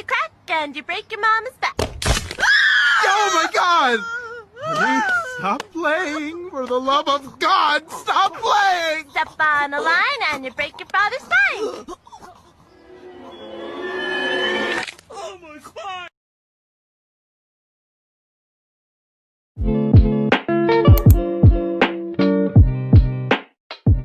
a crack and you break your mama's back. Oh my God! Honey, stop playing! For the love of God, stop playing! Step on a line and you break your father's spine.